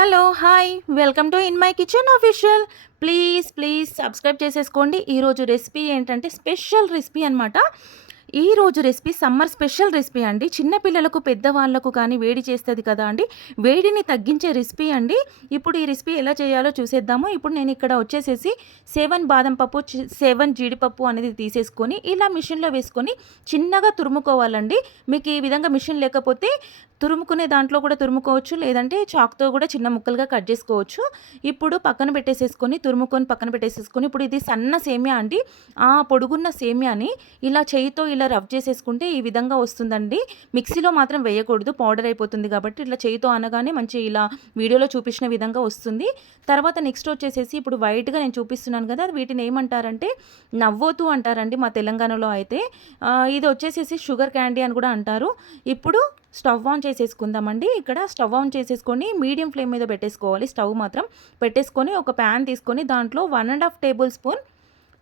Hello hi. Welcome to in my kitchen official. Please please subscribe చేసేసుకోండి. ఈరోజు recipe ఏంటంటే special recipe అనమాట ఈ రోజు రెసిపీ సమ్మర్ స్పెషల్ రెసిపీ అండి. చిన్నపిల్లలకు పెద్దవాళ్ళకు కానీ వేడి చేస్తుంది కదా అండి. వేడిని తగ్గించే రెసిపీ అండి. ఇప్పుడు ఈ రెసిపీ ఎలా చేయాలో చూసేద్దాము. ఇప్పుడు నేను ఇక్కడ వచ్చేసేసి సెవెన్ బాదం పప్పు చి- సెవెన్ జీడిపప్పు అనేది తీసేసుకొని ఇలా మిషన్లో వేసుకొని చిన్నగా తురుముకోవాలండి. మీకు ఈ విధంగా మిషన్ లేకపోతే తురుముకునే దాంట్లో కూడా తురుముకోవచ్చు లేదంటే చాక్తో కూడా చిన్న ముక్కలుగా కట్ చేసుకోవచ్చు. ఇప్పుడు పక్కన పెట్టేసేసుకొని తురుముకొని పక్కన పెట్టేసేసుకొని ఇప్పుడు ఇది సన్న సేమియా అండి. ఆ పొడుగున్న సేమియాని ఇలా చేయితో ఇలా రబ్ చేసేసుకుంటే ఈ విధంగా వస్తుందండి. మిక్సీలో మాత్రం వేయకూడదు పౌడర్ అయిపోతుంది కాబట్టి ఇట్లా చేయితో అనగానే మంచి ఇలా వీడియోలో చూపించిన విధంగా వస్తుంది. తర్వాత నెక్స్ట్ వచ్చేసేసి ఇప్పుడు వైట్గా నేను చూపిస్తున్నాను కదా వీటిని ఏమంటారంటే నవ్వోతు అంటారండి మా తెలంగాణలో అయితే. ఇది వచ్చేసేసి షుగర్ క్యాండీ అని కూడా అంటారు. ఇప్పుడు స్టవ్ ఆన్ చేసేసుకుందామండి. ఇక్కడ స్టవ్ ఆన్ చేసేసుకొని మీడియం ఫ్లేమ్ మీద పెట్టేసుకోవాలి. స్టవ్ మాత్రం పెట్టేసుకొని ఒక ప్యాన్ తీసుకొని దాంట్లో one and half tablespoon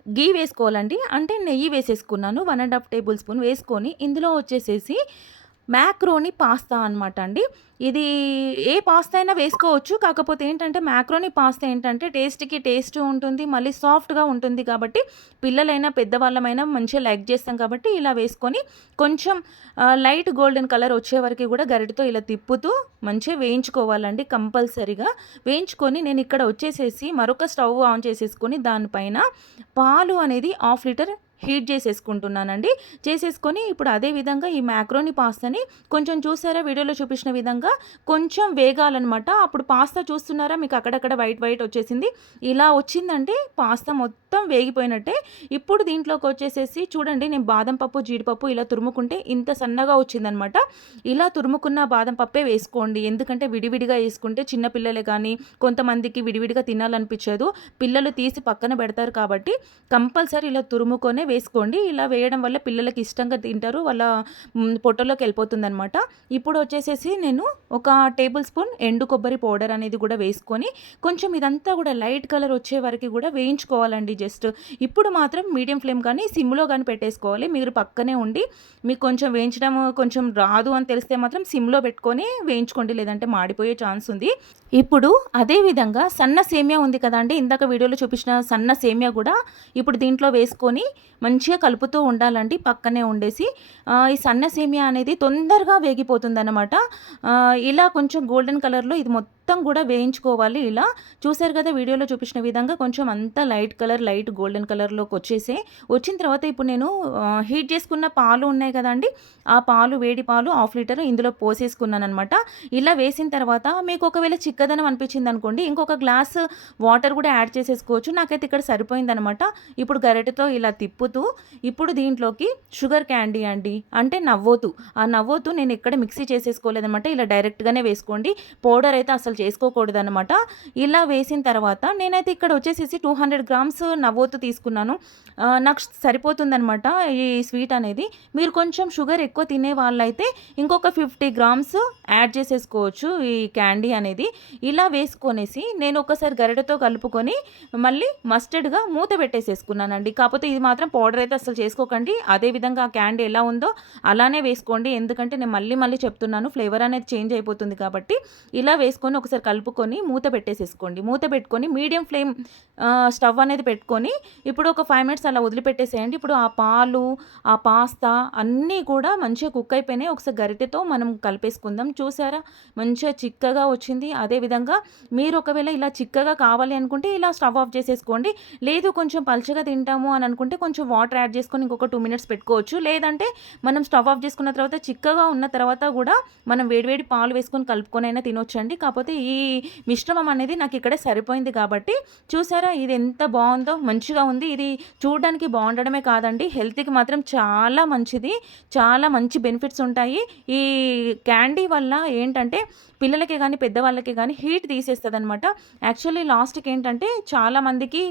ghee వేసుకోవాలండి. అంటే నెయ్యి వేసేసుకున్నాను. One and half tablespoon వేసుకొని ఇందులో వచ్చేసేసి మ్యాక్రోని పాస్తా అనమాట అండి. ఇది ఏ పాస్తా అయినా వేసుకోవచ్చు. కాకపోతే ఏంటంటే మ్యాక్రోని పాస్తా ఏంటంటే టేస్ట్కి టేస్ట్ ఉంటుంది మళ్ళీ సాఫ్ట్గా ఉంటుంది కాబట్టి పిల్లలైనా పెద్దవాళ్ళమైనా మంచిగా లైక్ చేస్తాం కాబట్టి ఇలా వేసుకొని కొంచెం లైట్ గోల్డెన్ కలర్ వచ్చే వరకు కూడా గరిటతో ఇలా తిప్పుతూ మంచిగా వేయించుకోవాలండి కంపల్సరీగా. వేయించుకొని నేను ఇక్కడ వచ్చేసేసి మరొక స్టవ్ ఆన్ చేసేసుకొని దానిపైన పాలు అనేది హాఫ్ లీటర్ హీట్ చేసేసుకుంటున్నానండి. చేసేసుకొని ఇప్పుడు అదే విధంగా ఈ మ్యాక్రోని పాస్తాని కొంచెం చూసారా? వీడియోలో చూపించిన విధంగా కొంచెం వేగాలన్నమాట. అప్పుడు పాస్తా చూస్తున్నారా? మీకు అక్కడక్కడ వైట్ వైట్ వచ్చేసింది. ఇలా వచ్చిందంటే పాస్తా మొత్తం వేగిపోయినట్టే. ఇప్పుడు దీంట్లోకి వచ్చేసేసి చూడండి నేను బాదం పప్పు జీడిపప్పు ఇలా తురుముకుంటే ఇంత సన్నగా వచ్చిందనమాట ఇలా తురుముకున్న బాదం పప్పే వేసుకోండి. ఎందుకంటే విడివిడిగా వేసుకుంటే చిన్న పిల్లలే కానీ కొంతమందికి విడివిడిగా తినాలనిపించదు. పిల్లలు తీసి పక్కన పెడతారు కాబట్టి కంపల్సరీ ఇలా తురుముకొనే వేసుకోండి. ఇలా వేయడం వల్ల పిల్లలకి ఇష్టంగా తింటారు. వాళ్ళ పొట్టలోకి వెళ్ళిపోతుందనమాట ఇప్పుడు వచ్చేసేసి నేను ఒక టేబుల్ స్పూన్ ఎండు కొబ్బరి పౌడర్ అనేది కూడా వేసుకొని కొంచెం ఇదంతా కూడా లైట్ కలర్ వచ్చే వరకు కూడా వేయించుకోవాలండి జస్ట్. ఇప్పుడు మాత్రం మీడియం ఫ్లేమ్ కానీ సిమ్లో కానీ పెట్టేసుకోవాలి. మీరు పక్కనే ఉండి మీకు కొంచెం వేయించడం కొంచెం రాదు అని తెలిస్తే మాత్రం సిమ్లో పెట్టుకొని వేయించుకోండి. లేదంటే మాడిపోయే ఛాన్స్ ఉంది. ఇప్పుడు అదే విధంగా సన్న సేమియా ఉంది కదండి. ఇందాక వీడియోలో చూపించిన సన్న సేమియా కూడా ఇప్పుడు దీంట్లో వేసుకొని మంచిగా కలుపుతూ ఉండాలండి పక్కనే ఉండేసి. ఈ సన్న సేమియా అనేది తొందరగా వేగిపోతుంది అనమాట ఇలా కొంచెం గోల్డెన్ కలర్లో ఇది మొత్తం మొత్తం కూడా వేయించుకోవాలి. ఇలా చూసారు కదా వీడియోలో చూపించిన విధంగా కొంచెం అంతా లైట్ కలర్ లైట్ గోల్డెన్ కలర్లోకి వచ్చేసే వచ్చిన తర్వాత ఇప్పుడు నేను హీట్ చేసుకున్న పాలు ఉన్నాయి కదండి ఆ పాలు వేడి పాలు హాఫ్ లీటర్ ఇందులో పోసేసుకున్నాను అనమాట ఇలా వేసిన తర్వాత మీకు ఒకవేళ చిక్కదనం అనిపించింది అనుకోండి ఇంకొక గ్లాస్ వాటర్ కూడా యాడ్ చేసేసుకోవచ్చు. నాకైతే ఇక్కడ సరిపోయిందనమాట ఇప్పుడు గరిటెతో ఇలా తిప్పుతూ ఇప్పుడు దీంట్లోకి షుగర్ క్యాండీ అండి. అంటే నవ్వోతు ఆ నవ్వోతు నేను ఇక్కడ మిక్సీ చేసేసుకోలేదనమాట ఇలా డైరెక్ట్గానే వేసుకోండి. పౌడర్ అయితే అసలు చేసుకోకూడదనమాట ఇలా వేసిన తర్వాత నేనైతే ఇక్కడ వచ్చేసేసి టూ హండ్రెడ్ గ్రామ్స్ నవ్వోతు తీసుకున్నాను. నాకు సరిపోతుందనమాట ఈ స్వీట్ అనేది. మీరు కొంచెం షుగర్ ఎక్కువ తినే వాళ్ళైతే ఇంకొక ఫిఫ్టీ గ్రామ్స్ యాడ్ చేసేసుకోవచ్చు ఈ క్యాండీ అనేది. ఇలా వేసుకొనేసి నేను ఒకసారి గరిటతో కలుపుకొని మళ్ళీ మస్టర్డ్గా మూత పెట్టేసేసుకున్నానండి. కాకపోతే ఇది మాత్రం పౌడర్ అయితే అసలు చేసుకోకండి. అదే విధంగా ఆ క్యాండీ ఎలా ఉందో అలానే వేసుకోండి. ఎందుకంటే నేను మళ్ళీ మళ్ళీ చెప్తున్నాను ఫ్లేవర్ అనేది చేంజ్ అయిపోతుంది కాబట్టి ఇలా వేసుకొని ఒకసారి కలుపుకొని మూత పెట్టేసేసుకోండి. మూత పెట్టుకొని మీడియం ఫ్లేమ్ స్టవ్ అనేది పెట్టుకొని ఇప్పుడు ఒక ఫైవ్ మినిట్స్ అలా వదిలిపెట్టేసేయండి. ఇప్పుడు ఆ పాలు ఆ పాస్తా అన్నీ కూడా మంచిగా కుక్ అయిపోయినాయి. ఒకసారి గరిటెతో మనం కలిపేసుకుందాం. చూసారా? మంచిగా చిక్కగా వచ్చింది. అదేవిధంగా మీరు ఒకవేళ ఇలా చిక్కగా కావాలి అనుకుంటే ఇలా స్టవ్ ఆఫ్ చేసేసుకోండి. లేదు కొంచెం పల్చగా తింటాము అని అనుకుంటే కొంచెం వాటర్ యాడ్ చేసుకొని ఇంకొక టూ మినిట్స్ పెట్టుకోవచ్చు. లేదంటే మనం స్టవ్ ఆఫ్ చేసుకున్న తర్వాత చిక్కగా ఉన్న తర్వాత కూడా మనం వేడివేడి పాలు వేసుకొని కలుపుకొని అయినా తినొచ్చండి. కాకపోతే ఈ మిశ్రమం అనేది నాకు ఇక్కడ సరిపోయింది కాబట్టి చూసారా ఇది ఎంత బాగుందో మంచిగా ఉంది. ఇది చూడడానికి బాగుండడమే కాదండి. హెల్త్కి మాత్రం చాలా మంచిది. చాలా మంచి బెనిఫిట్స్ ఉంటాయి. ఈ క్యాండీ వల్ల ఏంటంటే పిల్లలకి కానీ పెద్దవాళ్ళకి కానీ హీట్ తీసేస్తుంది అనమాట యాక్చువల్లీ లాస్ట్కి ఏంటంటే చాలా మందికి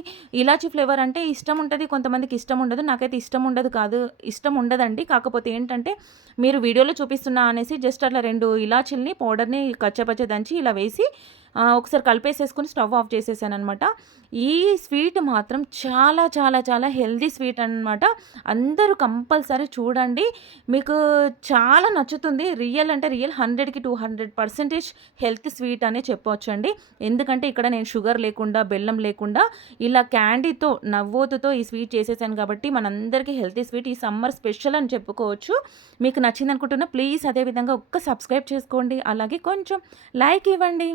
ఫ్లేవర్ అంటే ఇష్టం ఉంటుంది కొంతమందికి ఇష్టం ఉండదు. నాకైతే ఇష్టం ఉండదు కాదు ఇష్టం ఉండదండి. కాకపోతే ఏంటంటే మీరు వీడియోలో చూపిస్తున్నా అనేసి జస్ట్ అట్లా రెండు ఇలాచిల్ని పౌడర్ని కచ్చపచ్చ దంచి ఇలా వేసి নিয়েছি ఒకసారి కలిపేసేసుకొని స్టవ్ ఆఫ్ చేసేసాననమాట. ఈ స్వీట్ మాత్రం చాలా చాలా చాలా హెల్తీ స్వీట్ అనమాట. అందరూ కంపల్సరీ చూడండి. మీకు చాలా నచ్చుతుంది. రియల్ అంటే రియల్ 100కి 200% హెల్త్ స్వీట్ అనే చెప్పవచ్చండి ఎందుకంటే ఇక్కడ నేను షుగర్ లేకుండా, బెల్లం లేకుండా ఇలా క్యాండీతో, నవ్వోతుతో ఈ స్వీట్ చేసేసాను కాబట్టి మనందరికీ హెల్తీ స్వీట్ ఈ సమ్మర్ స్పెషల్ అని చెప్పుకోవచ్చు. మీకు నచ్చింది అనుకుంటున్నా ప్లీజ్ అదే విధంగా ఒక్క సబ్స్క్రైబ్ చేసుకోండి. అలాగే కొంచెం లైక్ ఇవ్వండి.